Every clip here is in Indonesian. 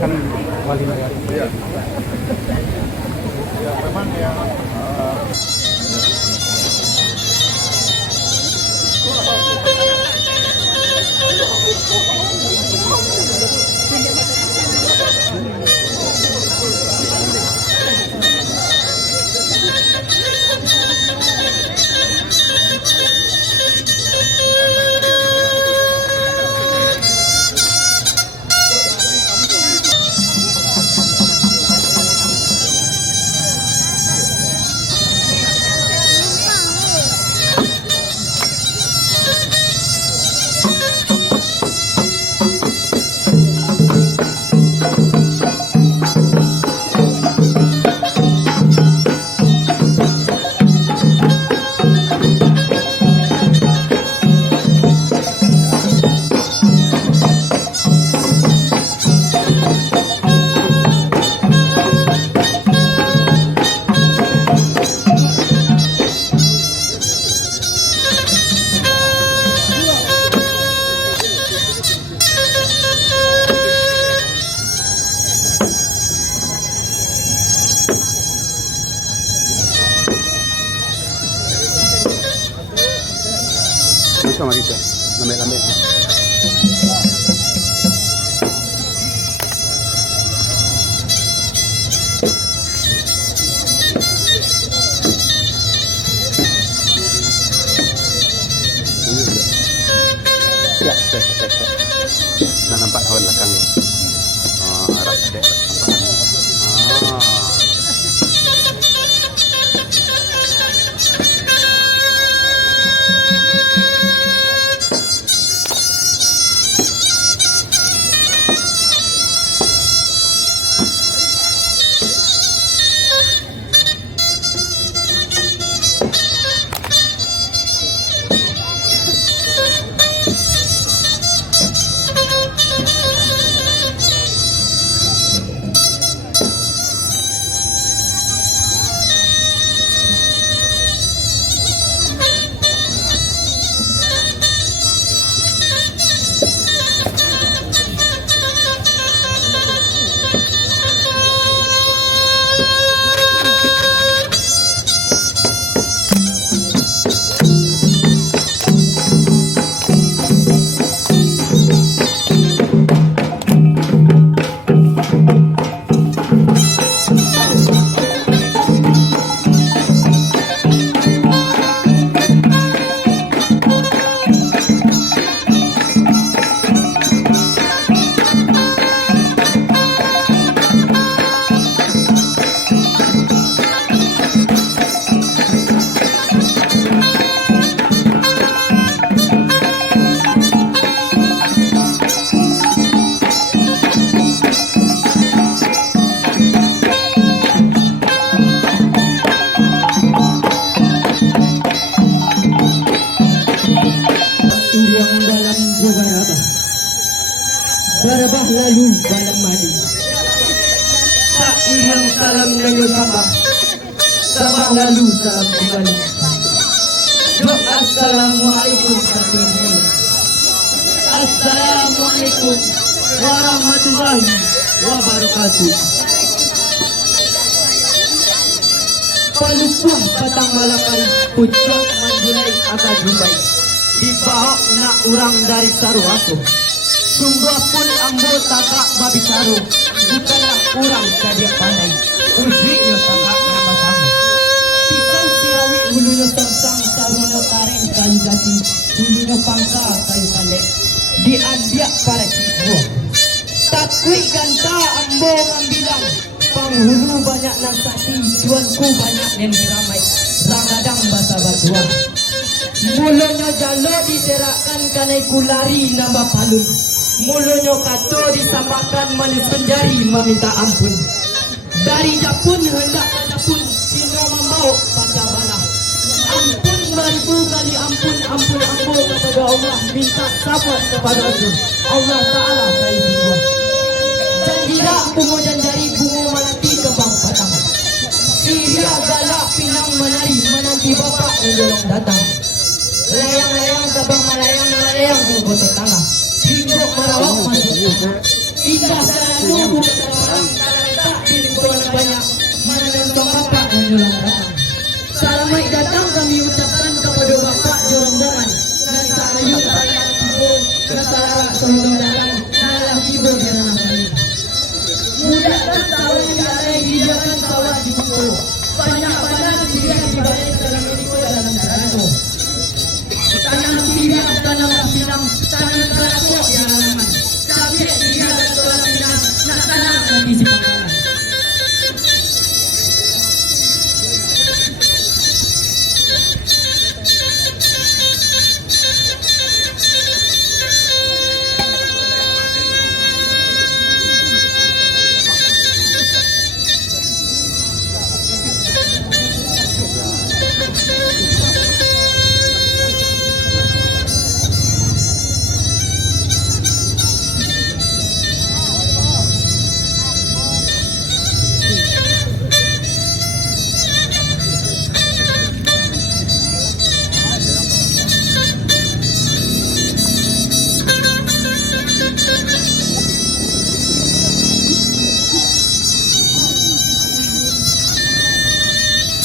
kan wali negara. Iya. Ya memang ya. Bisa marito, lame-lame. Ya, nah, nampak kawan belakangnya. Oh, arah ada nampak. Barabah lalu balang madi. Tak hilang salam nanya Sabah. Sabah lalu salam kembali. Doa assalamualaikum warahmatullahi. Assalamualaikum warahmatullahi wabarakatuh. Palupuh patang malakan pucuk manjulai akan jumpai. Dibahok nak urang dari Saruaso. Sungguh pun ambo tagak babi caro. Bukanlah urang kadia pandai. Ujinya tagak nama tamu. Pisang sirawi hulunya samsang. Saruna tarik kayu jati. Hulunya pangka kayu kandek. Diambiak para cikgu. Takui ganta ambo ngambilang. Penghulu banyak nasati. Tuanku banyak yang diramai. Rangadang bahasa batuan. Mulanya jalo diserakkan kanai kulari nambah palun. Mulanya kato disamakan manis penjari meminta ampun. Dari dapun hendak ke dapun Cindra membawa baca bala. Ampun beribu kali ampun. Ampun kepada Allah. Minta sabar kepada Allah Ta'ala kayu berdua. Janjira bungo janjari bungo melati kebang batang. Siria galak pinang menari menanti bapak menjolong datang. Layang-layang sabang melayang bungo tetangga. Hingga merawak masuk. Indah selalu bukan orang tak di lingkungan banyak menonton Bapak dan Jurang datang. Selamat datang kami ucapkan kepada Bapak Jurang Dongan dan Sarayu Rakyat Ibu dan Sarawak Selondong Dalam Nalah Ibu di dalam kami. Mudahkan sawah di area hidupkan sawah di buku. Banyak-banyak tidak dibalik dalam itu dalam darahku. Tanam tidak, tanam pinang, tanam kelakok di halaman. Cabai tidak, tanam pinang, nak tanam di si pangkalan.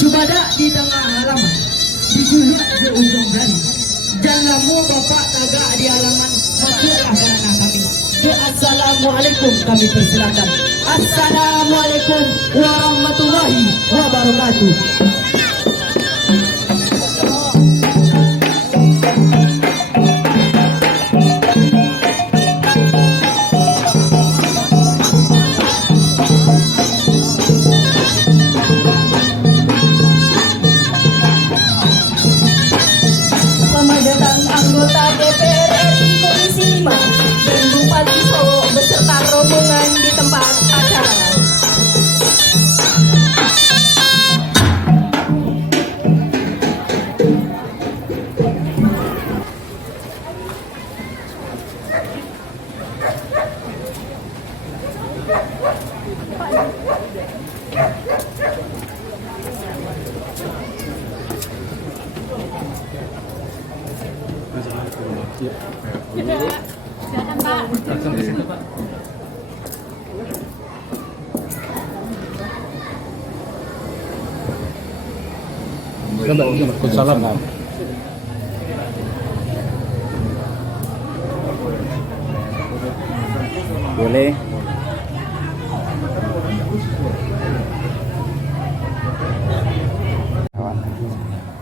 Cubadak di tengah halaman, dijuluk di ujung jari. Janganmu Bapak tagak di halaman, masuklah kerana kami. Assalamualaikum kami persilakan. Assalamualaikum warahmatullahi wabarakatuh. Anggota DPR RI Komisi 5 dan Bupati Solo beserta rombongan di tempat acara. Silakan Pak. Langsung ke situ Pak. Waalaikumsalam. Boleh.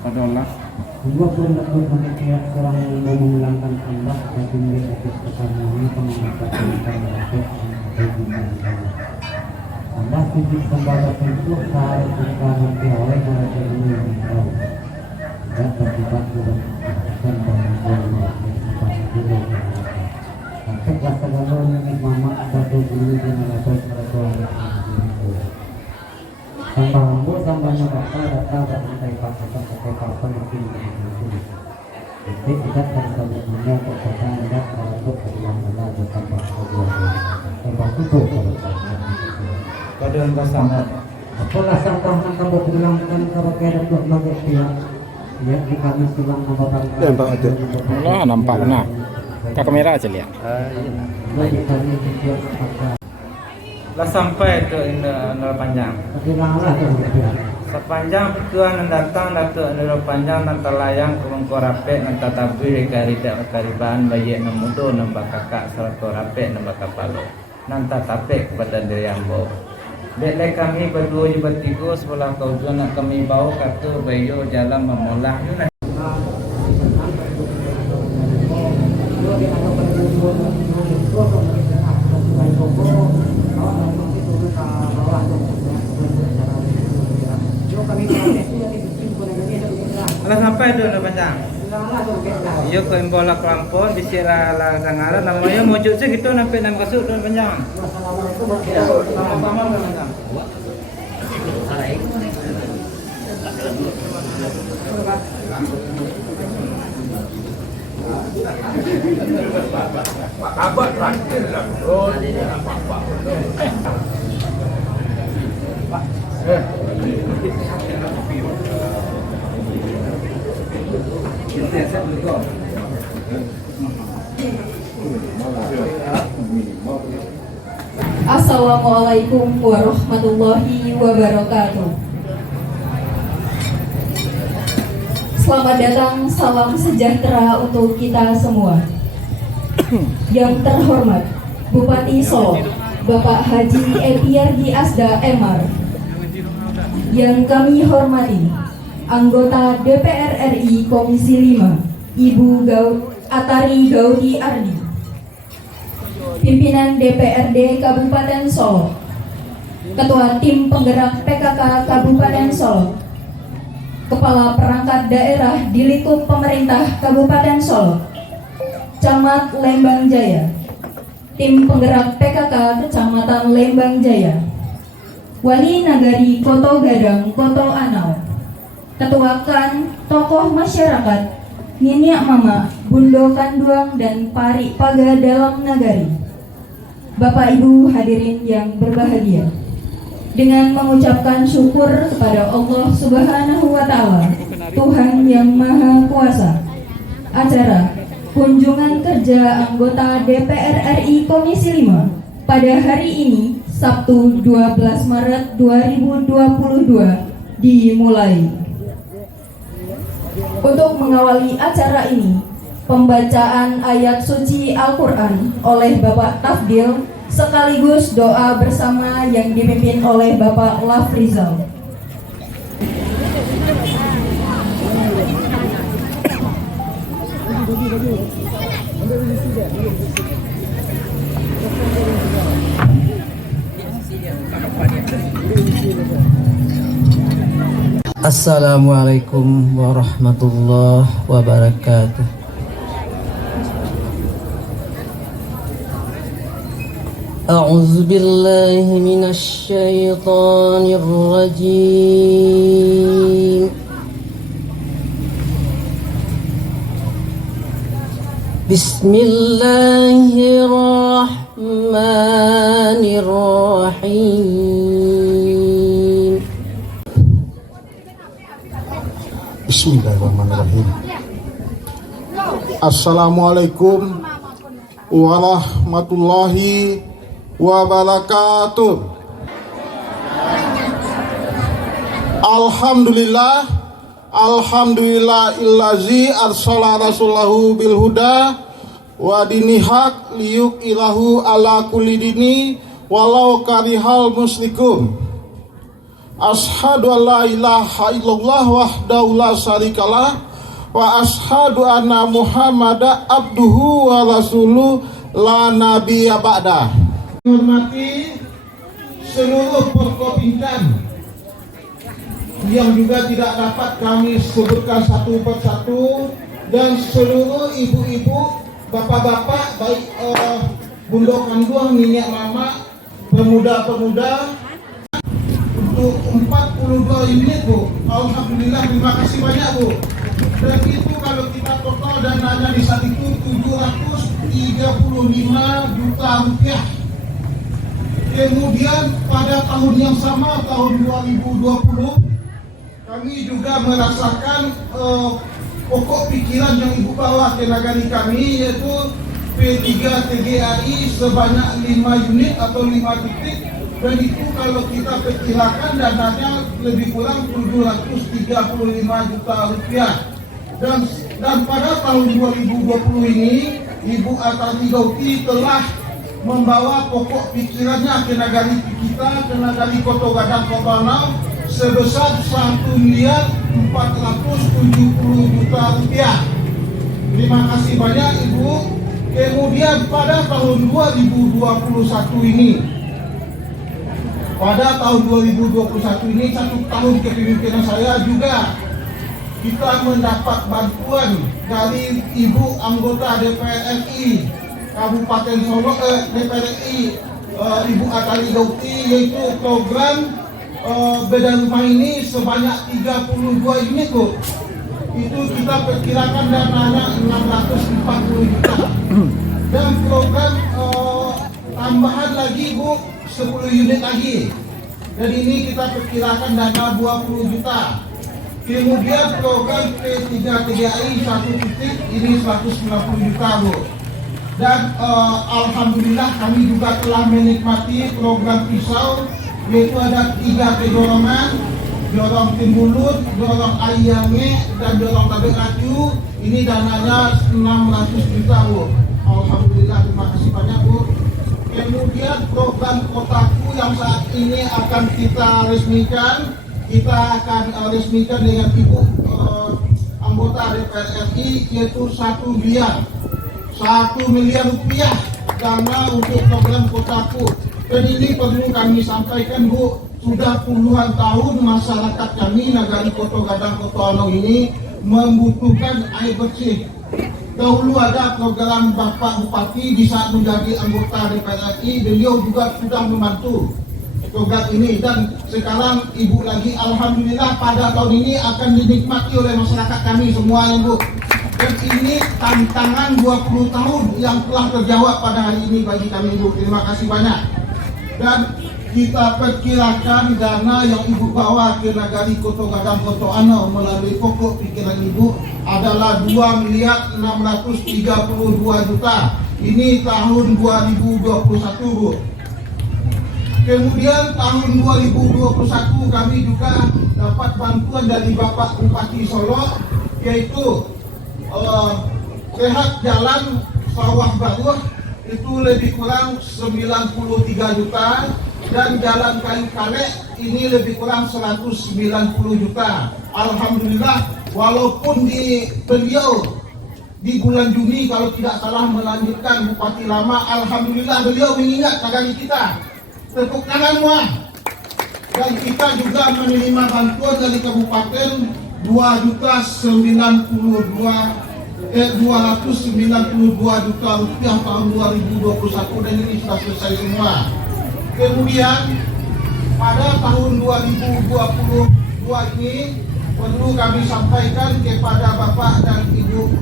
Adalah Dua puluh panitia kurang menghilangkan tambah bagi mereka kesananya pengangkatan tambah tambah titik tembaga untuk saat perkanan tiawai mereka ini tahu dan terlibat dalam dan bangunan sampai kata kalau ini mama satu dulu di neraka mereka tambah ambo tambahnya data sampai pakai mungkin jadi tidak terlalu banyak perkataan dan untuk yang ada tambah tambah itu pada yang sangat apalah sangkahan kamu bilangkan kalau kira untuk bagi pihak ya di kami silang membawa Allah nampak benar. Ke kamera aja lihat. bagi kami setiap apa Lah sampai ke Nara Panjang. bilanglah Sepanjang tuan yang datang ke Nara Panjang dan telayang ke Mengkorape dan tatabi karida kariban bayi namudo nambah kakak serat korape nambah kapalo. Nan tatape kepada Diriambo. Belai kami berdua juga bertiga sebelah kaujuan nak kami bawa kata bayo jalan memolah. Kalau sampai tu Nara Panjang. Yo ko imbola kelampon bisira la kangara namanya mojok sih gitu nampai nang kasut Nara Panjang. Sama-sama Nara Panjang. Abad terakhir lah bro. Assalamualaikum warahmatullahi wabarakatuh. Selamat datang, salam sejahtera untuk kita semua. Yang terhormat Bupati Solo, Bapak Haji Epiyardi Asda MR. Yang kami hormati anggota DPR RI Komisi 5, Ibu Atari Gaudi Ardi, pimpinan DPRD Kabupaten Solo, Ketua Tim Penggerak PKK Kabupaten Solo, Kepala Perangkat Daerah di lingkup pemerintah Kabupaten Solo, Camat Lembang Jaya, Tim Penggerak PKK Kecamatan Lembang Jaya, Wali Nagari Koto Gadang Koto Anau, Ketua KAN, tokoh masyarakat, Niniak Mama, Bundo Kanduang dan Pari Paga dalam Nagari. Bapak Ibu hadirin yang berbahagia, dengan mengucapkan syukur kepada Allah Subhanahu wa Ta'ala, Tuhan yang Maha Kuasa, acara kunjungan kerja anggota DPR RI Komisi 5 pada hari ini, Sabtu 12 Maret 2022 dimulai. Untuk mengawali acara ini, pembacaan ayat suci Al-Quran oleh Bapak Tafdil sekaligus doa bersama yang dipimpin oleh Bapak Lafrizal. Assalamualaikum warahmatullahi wabarakatuh. A'udzu billahi minasy syaithanir rajim. Bismillahirrahmanirrahim. Bismillahirrahmanirrahim. Assalamualaikum warahmatullahi wabarakatuh. Alhamdulillah illazi arsala rasulahu bil huda wa dinil haq liyuk ilahu ala kulli dini walau karihal musyrikun. Ashhadu an la ilaha illallah wahdahu la syarikalah wa ashhadu anna Muhammadan abduhu wa rasuluh la nabiyya ba'da. Menghormati seluruh Forkopimda yang juga tidak dapat kami sebutkan satu persatu, dan seluruh ibu-ibu, bapak-bapak, baik Bundo Kanduang, Niniak Mama, pemuda-pemuda, untuk 42 unit Bu. Alhamdulillah, terima kasih banyak Bu. Dan itu kalau kita total dananya di saat itu 735 juta rupiah. Kemudian pada tahun yang sama, tahun 2020, kami juga merasakan pokok pikiran yang Ibu bawa ke negari kami, yaitu P3 TGAI sebanyak 5 unit atau 5 titik. Dan itu kalau kita perkirakan dananya lebih kurang 735 juta rupiah. Dan pada tahun 2020 ini, Ibu Atari Gaudi telah membawa pokok pikirannya ke negari kita, ke negari Koto Gadang Koto Anau, sebesar 1.470 juta rupiah. Terima kasih banyak Ibu. Kemudian pada tahun 2021 ini, satu tahun kepemimpinan saya juga, kita mendapat bantuan dari Ibu anggota DPR RI Kabupaten Solo, DPR RI Ibu Atari Gaudi, yaitu program beda rumah ini sebanyak 32 unit Bu. Itu kita perkirakan dananya 640 juta. Dan program tambahan lagi Bu, 10 unit lagi. Dan ini kita perkirakan dana 20 juta. Kemudian program P3 TGAI 1 titik ini 190 juta Bu. Dan alhamdulillah kami juga telah menikmati program pisau, yaitu ada 3 kedolongan, dorong timbulut, dorong ayame, dan dorong tabek racu. Ini dananya 600 juta Bu. Alhamdulillah, terima kasih banyak Bu. Kemudian program Kotaku yang saat ini akan kita resmikan, kita akan resmikan dengan Ibu anggota DPR RI, yaitu 1 miliar rupiah dana untuk program Kotaku. Dan ini perlu kami sampaikan Bu, sudah puluhan tahun masyarakat kami Nagari Koto Gadang Koto Ano ini membutuhkan air bersih. Dahulu ada program Bapak Bupati di saat menjadi anggota DPR RI, beliau juga sudah membantu program ini, dan sekarang Ibu lagi alhamdulillah pada tahun ini akan dinikmati oleh masyarakat kami semua Bu. Dan ini tantangan 20 tahun yang telah terjawab pada hari ini bagi kami Bu. Terima kasih banyak. Dan kita perkirakan dana yang Ibu bawa ke Nagari Koto Gadang Koto Ano melalui pokok pikiran Ibu adalah 2.632 juta. Ini tahun 2021 Bu. Kemudian tahun 2021 kami juga dapat bantuan dari Bapak Bupati Solo, yaitu sehat jalan Sawah Baru itu lebih kurang 93 juta, dan jalan Kayu Kalek ini lebih kurang 190 juta. Alhamdulillah, walaupun beliau di bulan Juni kalau tidak salah melanjutkan Bupati lama, alhamdulillah beliau mengingat Nagari kita. Tepuk tangan semua. Dan kita juga menerima bantuan dari kabupaten 292 juta rupiah tahun 2021, dan ini sudah selesai semua. Kemudian pada tahun 2022 ini perlu kami sampaikan kepada Bapak dan Ibu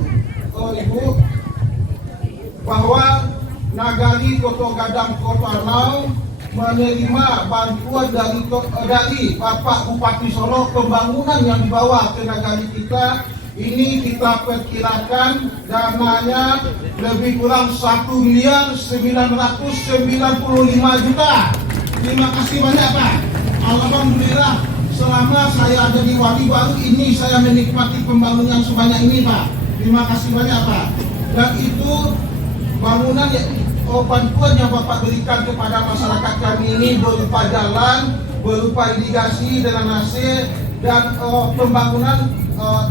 bahwa Nagari Koto Gadang Koto Ano menerima bantuan dari Bapak Bupati Solo, pembangunan yang dibawa ke Nagari kita. Ini kita perkirakan dananya lebih kurang 1.995 juta. Terima kasih banyak Pak. Alhamdulillah, selama saya ada di Wali Baru ini saya menikmati pembangunan sebanyak ini Pak. Terima kasih banyak Pak. Dan itu bangunan bantuan yang Bapak berikan kepada masyarakat kami ini berupa jalan, berupa irigasi, drainase, dan pembangunan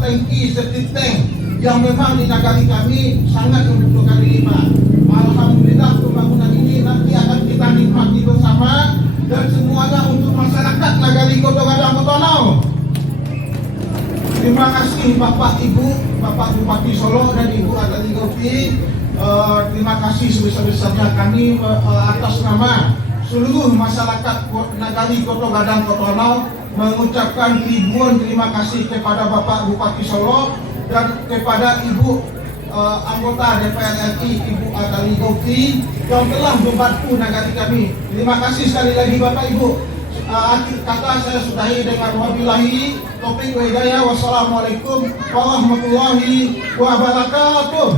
tangki septic tank yang memang di Nagari kami sangat membutuhkan ini Pak. Alhamdulillah, pembangunan ini nanti akan kita nikmati bersama, dan semuanya untuk masyarakat Nagari Koto Gadang Koto Ano. Terima kasih Bapak Ibu, Bapak Bupati Solo dan Ibu Adali Gopi. Terima kasih sebesar-besarnya kami atas nama seluruh masyarakat Nagari Koto Gadang Koto Ano mengucapkan ribuan terima kasih kepada Bapak Bupati Solo dan kepada Ibu anggota DPR RI Ibu Adali Gopi yang telah membantu Nagari kami. Terima kasih sekali lagi Bapak Ibu. Akhir kata saya sudahi dengan wabillahi taufiq wa hidayah. Wassalamualaikum warahmatullahi wabarakatuh.